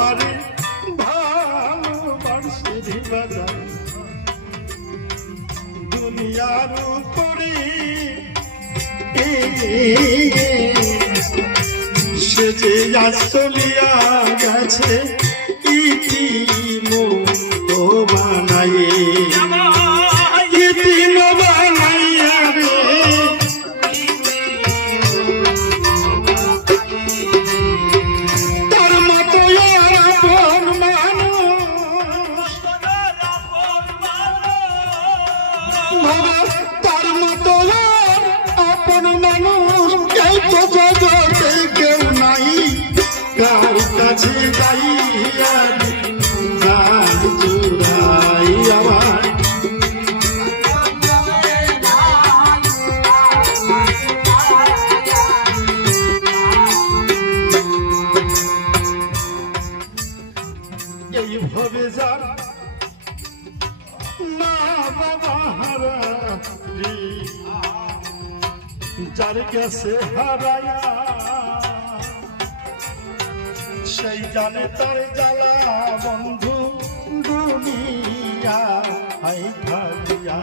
আমারে ভালোবাসে রে দুনিয়ার উপরে সে যে আসলিয়া গেছে ইতি বাবা তার মতো আপন মানুষ। এই তো জগতে কেউ নাই। এইভাবে যার বাবা হারা যার কাছে হারায়া সেই জানে তার জ্বালা বন্ধু দুনিয়া হাই খালিয়া